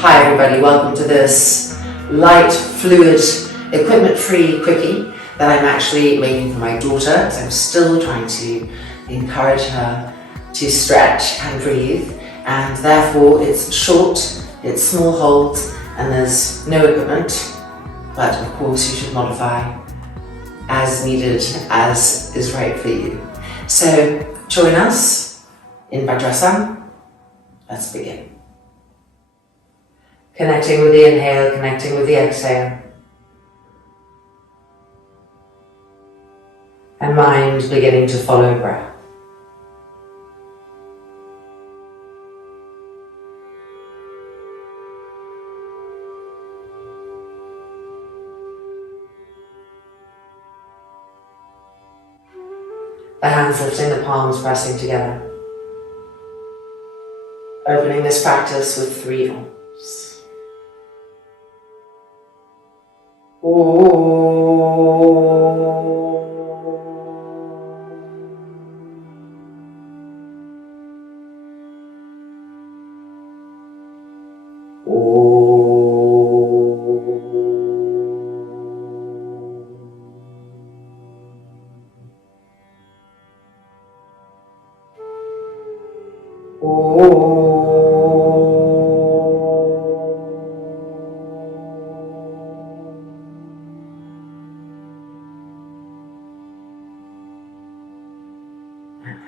Hi everybody, welcome to this light, fluid, equipment-free quickie that I'm actually making for my daughter because I'm still trying to encourage her to stretch and breathe, and therefore it's short, it's small holds, and there's no equipment, but of course you should modify as needed, as is right for you. So join us in Vajrasana. Let's begin. Connecting with the inhale, connecting with the exhale. And mind beginning to follow breath. The hands lifting, the palms pressing together. Opening this practice with 3 Oms.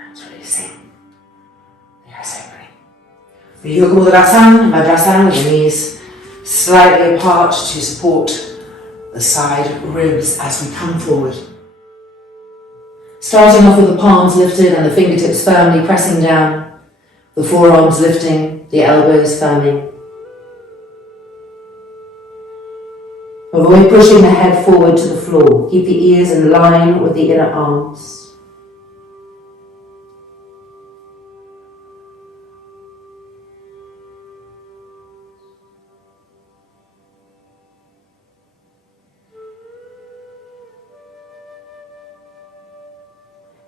That's releasing. The eyes opening. Yoga Mudra Vajrasana, with the knees slightly apart to support the side ribs as we come forward. Starting off with the palms lifted and the fingertips firmly pressing down, the forearms lifting, the elbows firming. All the way pushing the head forward to the floor. Keep the ears in line with the inner arms.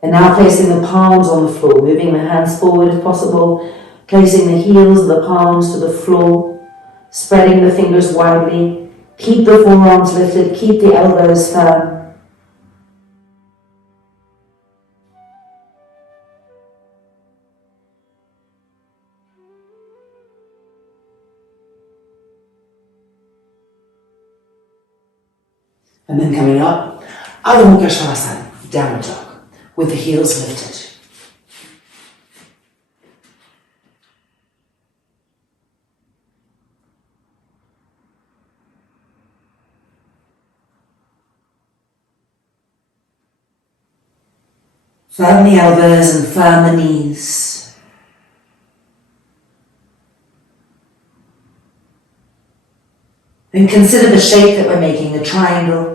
And now placing the palms on the floor, moving the hands forward if possible, placing the heels of the palms to the floor, spreading the fingers widely, keep the forearms lifted, keep the elbows firm. And then coming up, Adho Mukha Svanasana, downward dog, with the heels lifted. Firm the elbows and firm the knees. And consider the shape that we're making, a triangle.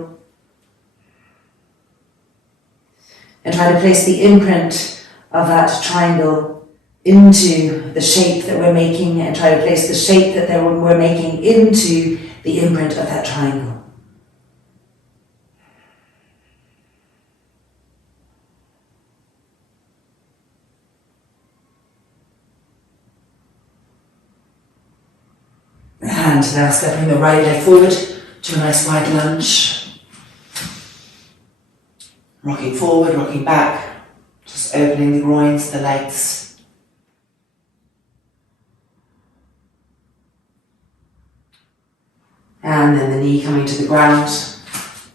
And try to place the imprint of that triangle into the shape that we're making, and try to place the shape that we're making into the imprint of that triangle. And now stepping the right leg forward to a nice wide lunge. Rocking forward, rocking back, just opening the groins, the legs. And then the knee coming to the ground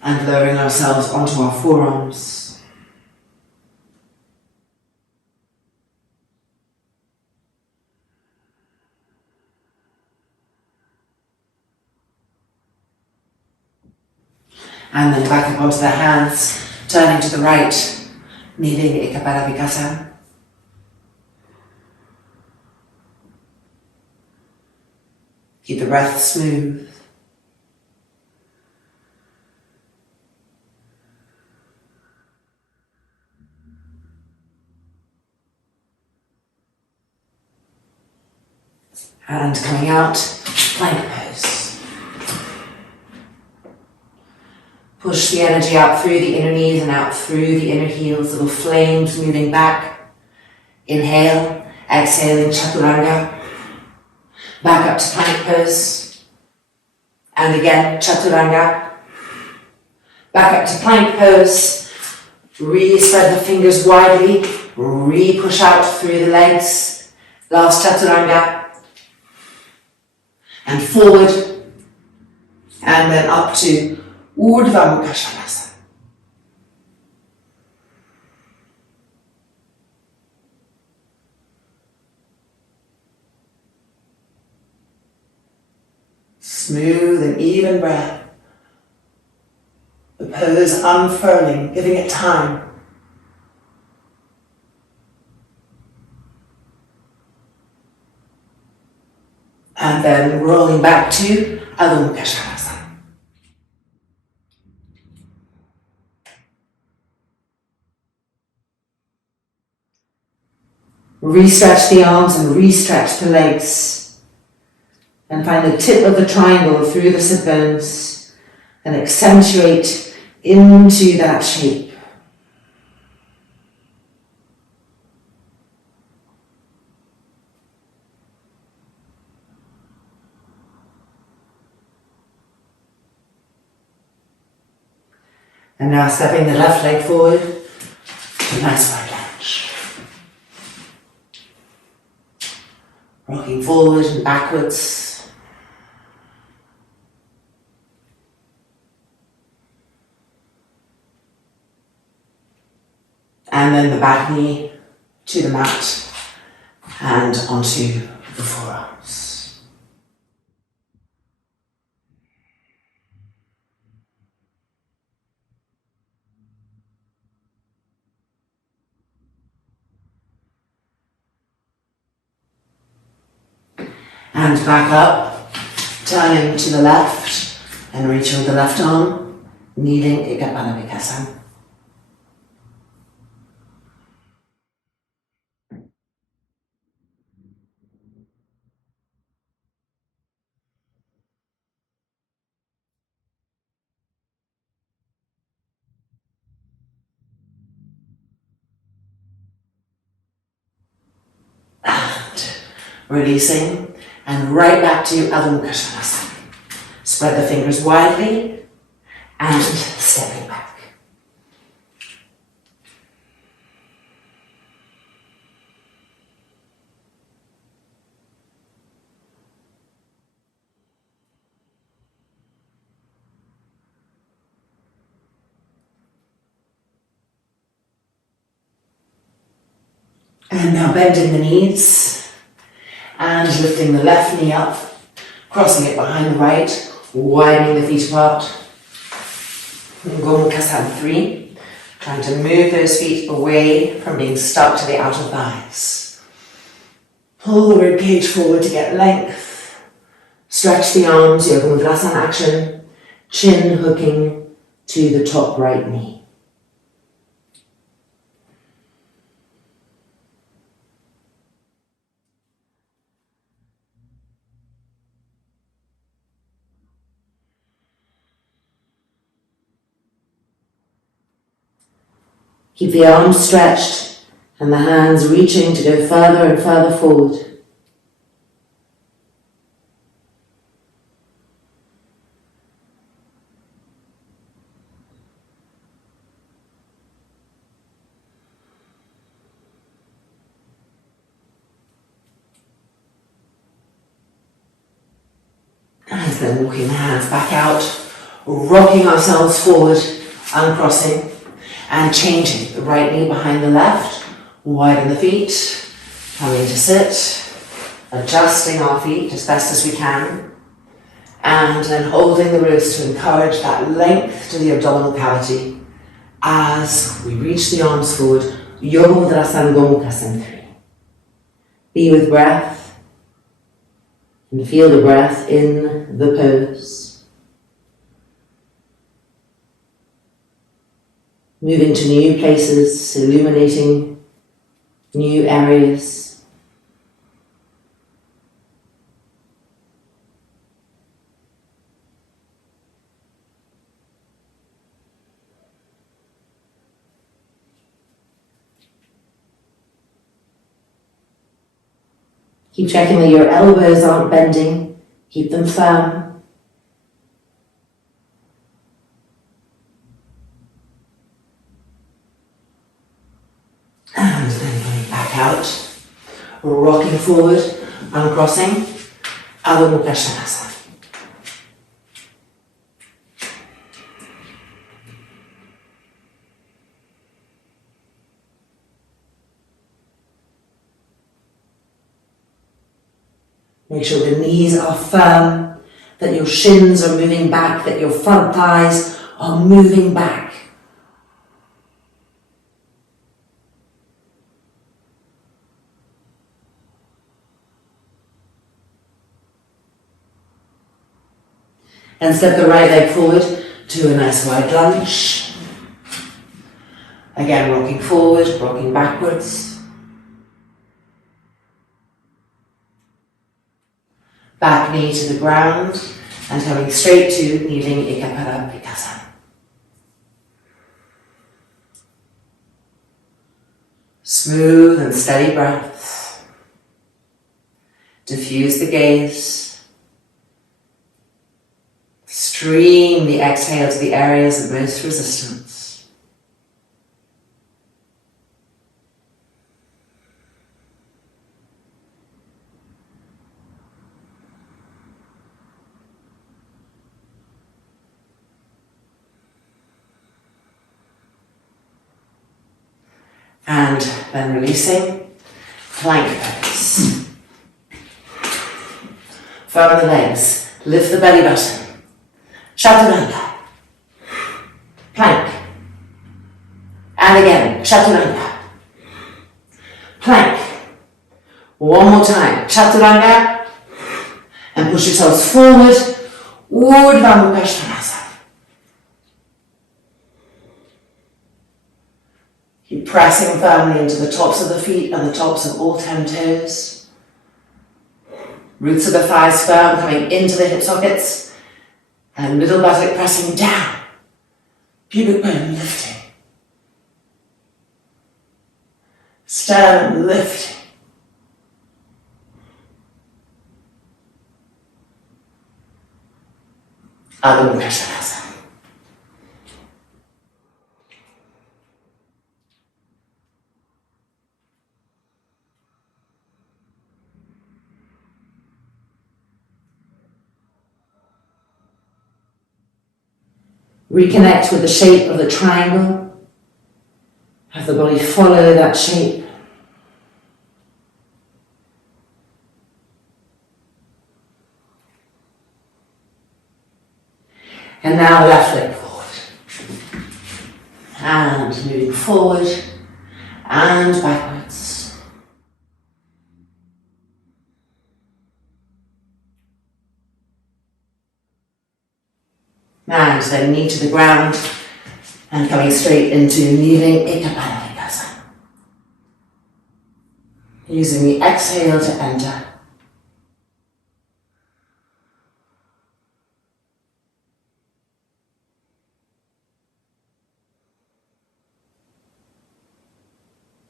and lowering ourselves onto our forearms. And then back up onto the hands. Turning to the right, kneeling Ekapara Vikasana. Keep the breath smooth. And coming out, plank pose. Push the energy out through the inner knees and out through the inner heels, little flames moving back. Inhale, exhaling Chaturanga. Back up to plank pose. And again, chaturanga. Back up to plank pose. Really spread the fingers widely. Really push out through the legs. Last chaturanga. And forward. And then up to Urdhva Mukha Svanasana. Smooth and even breath. The pose unfurling, giving it time. And then rolling back to Adho Mukha Svanasana. Re-stretch the arms and re-stretch the legs. And find the tip of the triangle through the sit bones and accentuate into that shape. And now stepping the left leg forward to nice wide lunge. Rocking forward and backwards. And then the back knee to the mat and onto the forearms. And back up, turning to the left and reaching with the left arm, kneeling Ikapana Vikasana. Releasing and right back to Adho Mukha Svanasana. Spread the fingers widely and stepping back. And now bending the knees. And lifting the left knee up, crossing it behind the right, widening the feet apart. Gomukhasana 3, trying to move those feet away from being stuck to the outer thighs. Pull the rib cage forward to get length. Stretch the arms, Yoga Mudrasana action, chin hooking to the top right knee. Keep the arms stretched and the hands reaching to go further and further forward. And then walking the hands back out, rocking ourselves forward, uncrossing. And changing the right knee behind the left, widen the feet, coming to sit, adjusting our feet as best as we can, and then holding the wrists to encourage that length to the abdominal cavity as we reach the arms forward, Yoga Mudrasana Gomukhasana 3. Be with breath and feel the breath in the pose. Moving to new places, illuminating new areas. Keep checking that your elbows aren't bending. Keep them firm. And then going back out, rocking forward, uncrossing, Adho Mukha Svanasana. Make sure the knees are firm, that your shins are moving back, that your front thighs are moving back. And step the right leg forward to a nice wide lunge. Again, rocking forward, rocking backwards. Back knee to the ground and coming straight to kneeling Ekapada Pikasana. Smooth and steady breaths. Diffuse the gaze. Stream the exhale to the areas of most resistance. And then releasing, plank pose. Firm the legs, lift the belly button. Chaturanga. Plank. And again, Chaturanga. Plank. One more time, Chaturanga. And push yourselves forward, Urdhva Mukha Svanasana. Keep pressing firmly into the tops of the feet and the tops of all 10 toes. Roots of the thighs firm, coming into the hip sockets. And middle buttock pressing down. Pubic bone lifting. Sternum lifting. Adho Mukha Svanasana. Reconnect with the shape of the triangle. Have the body follow that shape. And now the left leg forward. And moving forward and backwards. And then knee to the ground and coming straight into kneeling Ekapada Pikasana. Using the exhale to enter.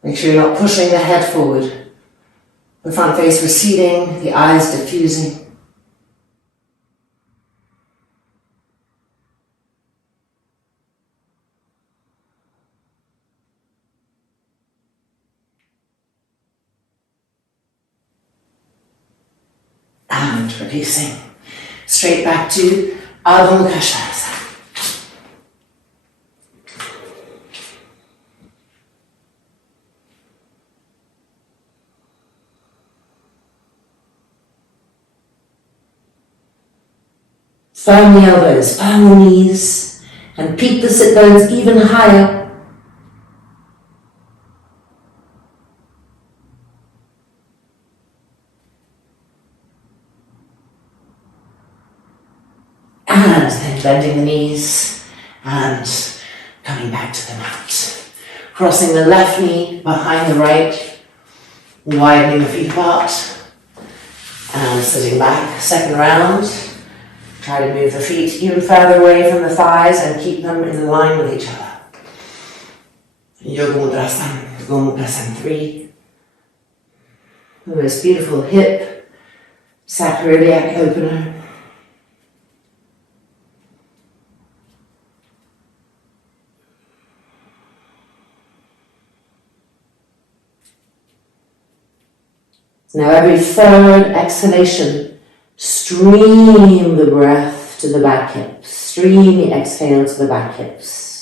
Make sure you're not pushing the head forward. The front face receding, the eyes diffusing. And releasing. Straight back to Adho Mukha Svanasana. Firm the elbows, firm the knees, and peak the sit bones even higher. And then bending the knees and coming back to the mat. Crossing the left knee behind the right, widening the feet apart, and sitting back. Second round. Try to move the feet even further away from the thighs and keep them in line with each other. Yoga Mudrasana, Gomukha 3. The most beautiful hip sacroiliac opener. Now every third exhalation, stream the breath to the back hips. Stream the exhale to the back hips.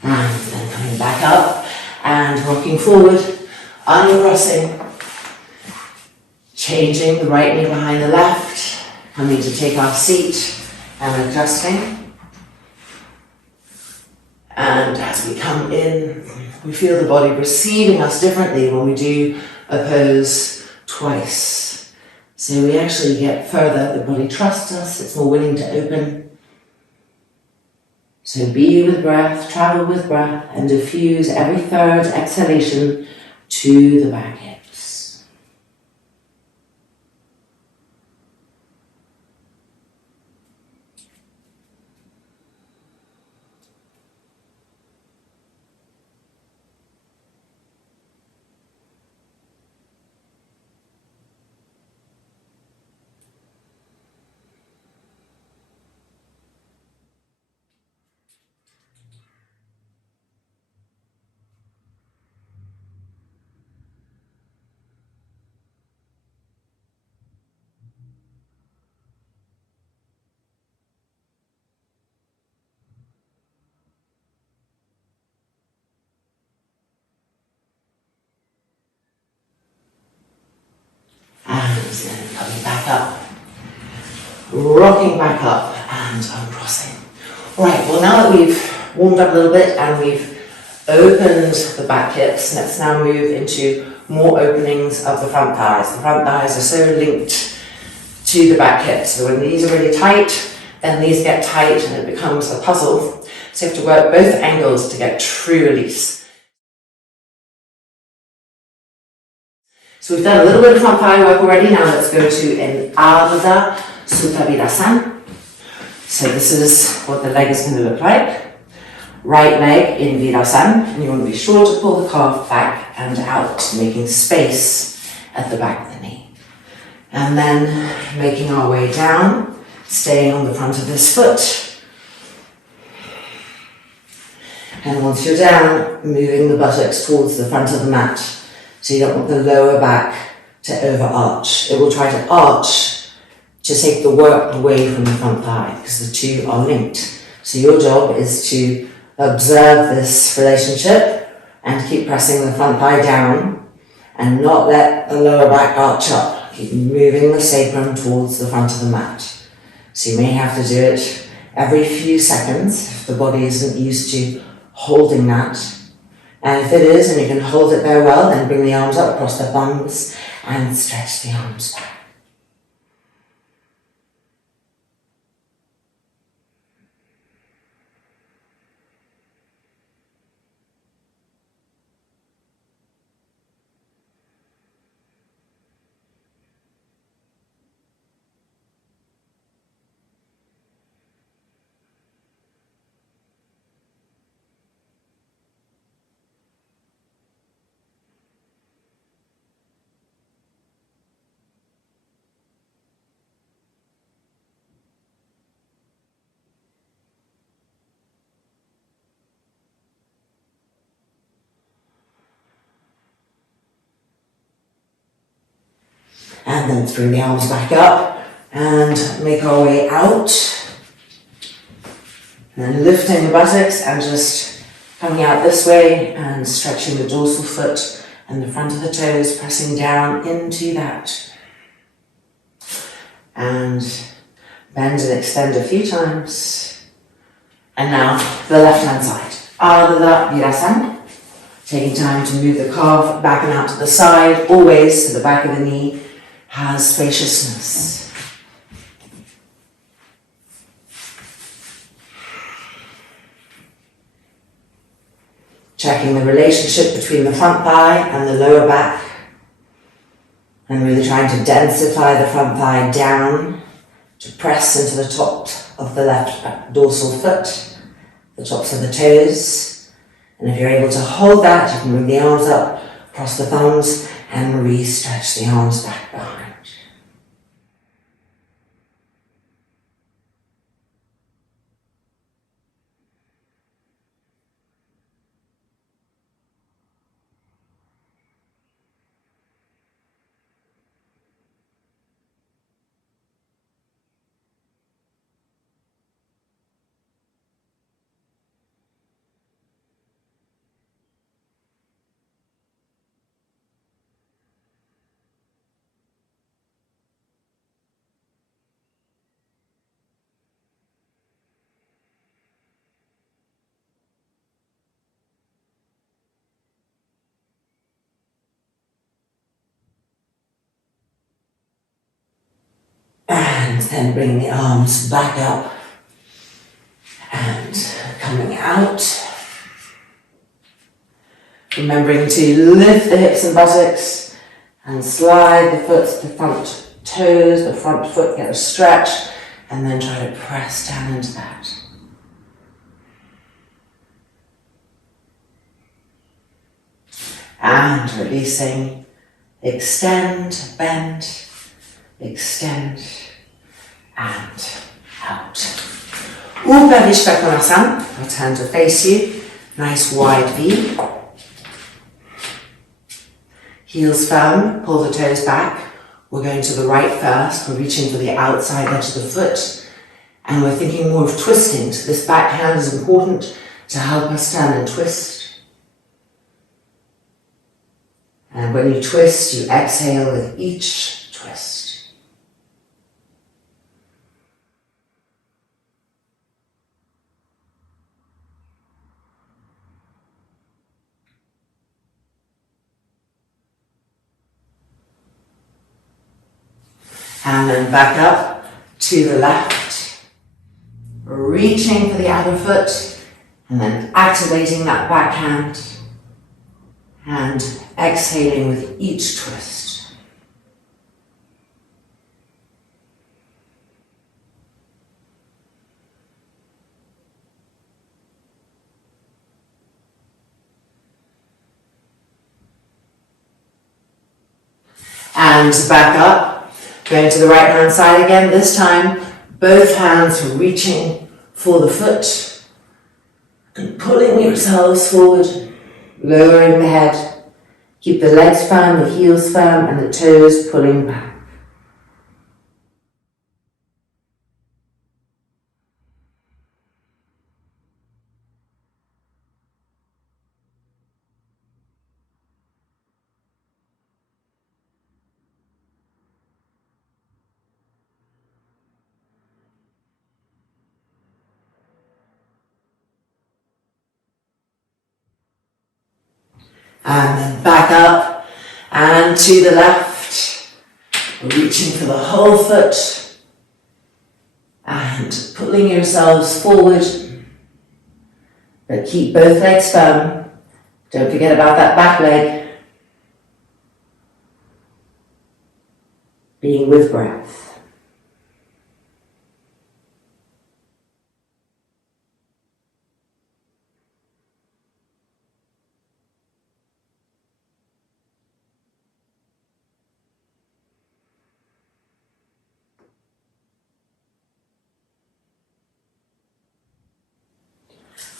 And then coming back up and rocking forward, uncrossing, changing the right knee behind the left, coming to take our seat and adjusting. And as we come in, we feel the body receiving us differently when we do a pose twice. So we actually get further, the body trusts us, it's more willing to open. So be with breath, travel with breath, and diffuse every third exhalation to the back hips. And then coming back up, rocking back up and uncrossing. Right, well now that we've warmed up a little bit and we've opened the back hips, let's now move into more openings of the front thighs. The front thighs are so linked to the back hips. So when these are really tight, then these get tight and it becomes a puzzle. So you have to work both angles to get true release. So we've done a little bit of front thigh work already. Now let's go to an Ardha Supta Virasana. So this is what the leg is going to look like. Right leg in Virasana, and you want to be sure to pull the calf back and out, making space at the back of the knee. And then making our way down, staying on the front of this foot. And once you're down, moving the buttocks towards the front of the mat. So you don't want the lower back to overarch. It will try to arch to take the work away from the front thigh because the two are linked. So your job is to observe this relationship and keep pressing the front thigh down and not let the lower back arch up. Keep moving the sacrum towards the front of the mat. So you may have to do it every few seconds if the body isn't used to holding that. And if it is, and you can hold it there well, then bring the arms up across the thumbs and stretch the arms back. And then bring the arms back up and make our way out. And then lifting the buttocks and just coming out this way and stretching the dorsal foot and the front of the toes, pressing down into that. And bend and extend a few times. And now the left hand side. Ardha Virasana. Taking time to move the calf back and out to the side, always so the back of the knee has spaciousness. Checking the relationship between the front thigh and the lower back. And really trying to densify the front thigh down to press into the top of the left dorsal foot, the tops of the toes. And if you're able to hold that, you can bring the arms up, cross the thumbs, and re-stretch the arms back behind. And then bring the arms back up and coming out. Remembering to lift the hips and buttocks and slide the foot, the front toes, the front foot, get a stretch, and then try to press down into that. And releasing, extend, bend, extend, and out. Uppa Vishvakonasana, I'll turn to face you, nice wide V. Heels firm, pull the toes back. We're going to the right first, we're reaching for the outside edge of the foot, and we're thinking more of twisting. So this back hand is important to help us turn and twist. And when you twist, you exhale with each twist. And then back up to the left, reaching for the outer foot, and then activating that back hand, and exhaling with each twist. And back up. Going to the right hand side again, this time both hands reaching for the foot and pulling yourselves forward, lowering the head. Keep the legs firm, the heels firm, and the toes pulling back. And then back up and to the left, reaching for the whole foot and pulling yourselves forward, but keep both legs firm. Don't forget about that back leg. Being with breath.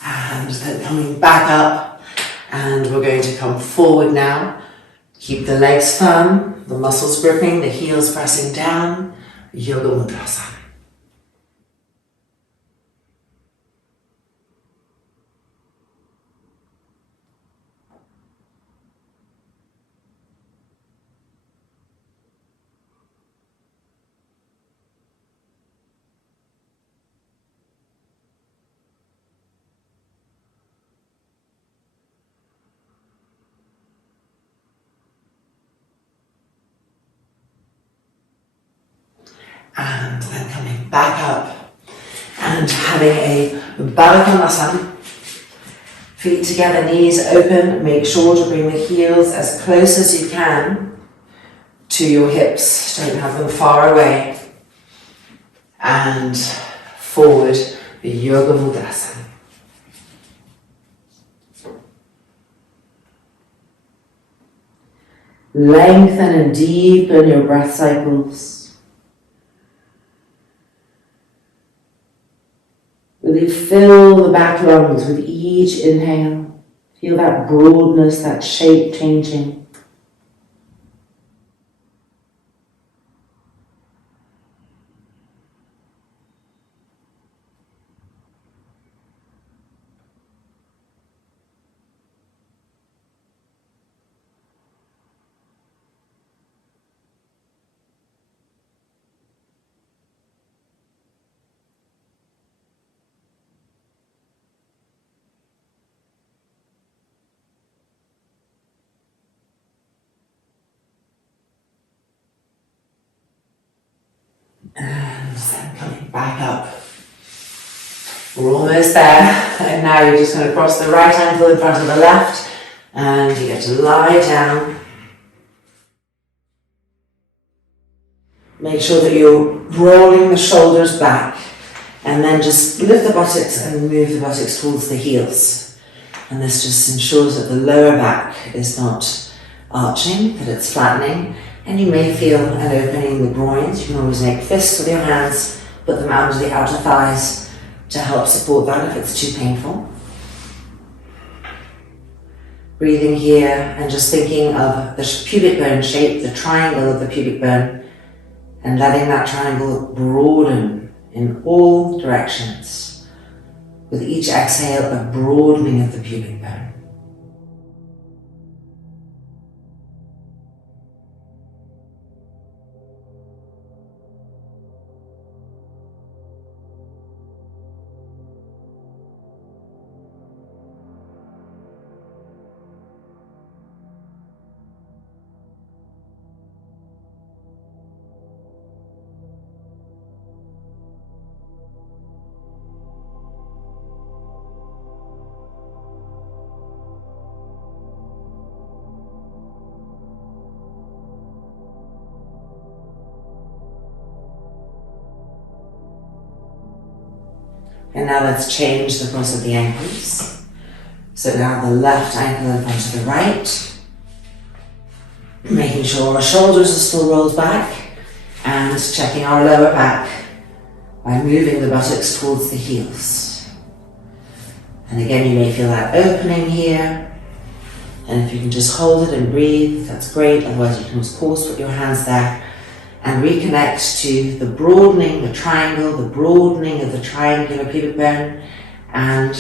And then coming back up, and we're going to come forward now. Keep the legs firm, the muscles gripping, the heels pressing down. Yoga Mudrasana. And then coming back up and having a Baddha Konasana. Feet together, knees open. Make sure to bring the heels as close as you can to your hips. Don't have them far away. And forward, the Yoga Mudasana. Lengthen and deepen your breath cycles. Really fill the back lungs with each inhale. Feel that broadness, that shape changing. And then coming back up. We're almost there. And now you're just going to cross the right ankle in front of the left. And you get to lie down. Make sure that you're rolling the shoulders back. And then just lift the buttocks and move the buttocks towards the heels. And this just ensures that the lower back is not arching, that it's flattening. And you may feel an opening in the groins. You can always make fists with your hands, put them out to the outer thighs to help support that if it's too painful. Breathing here and just thinking of the pubic bone shape, the triangle of the pubic bone, and letting that triangle broaden in all directions. With each exhale, a broadening of the pubic bone. And now let's change the cross of the ankles. So now the left ankle in front of the right. Making sure our shoulders are still rolled back. And checking our lower back by moving the buttocks towards the heels. And again, you may feel that opening here. And if you can just hold it and breathe, that's great. Otherwise, you can just pause, put your hands there. And reconnect to the broadening, the triangle, the broadening of the triangular pubic bone, and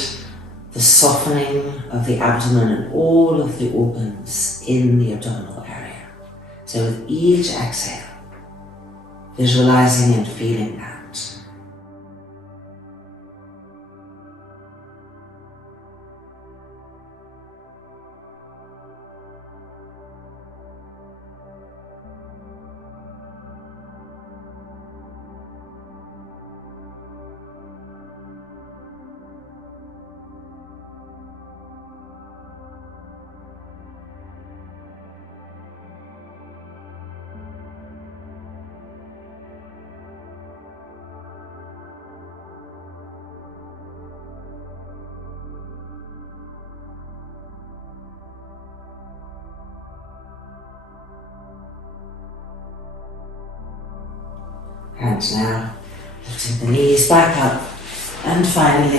the softening of the abdomen and all of the organs in the abdominal area. So with each exhale, visualizing and feeling that. And now, lifting the knees back up, and finally,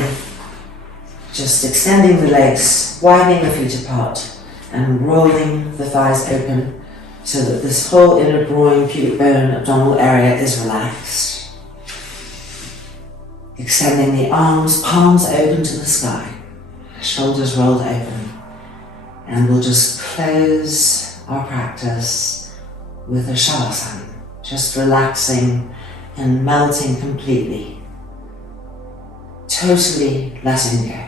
just extending the legs, widening the feet apart, and rolling the thighs open so that this whole inner groin, pubic bone, abdominal area is relaxed. Extending the arms, palms open to the sky, shoulders rolled open, and we'll just close our practice with a shavasana, just relaxing and melting completely, totally letting go.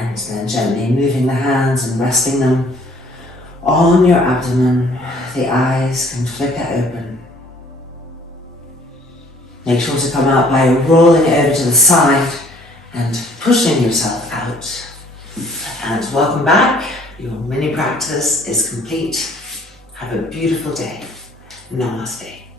And then gently moving the hands and resting them on your abdomen. The eyes can flicker open. Make sure to come out by rolling over to the side and pushing yourself out. And welcome back. Your mini practice is complete. Have a beautiful day. Namaste.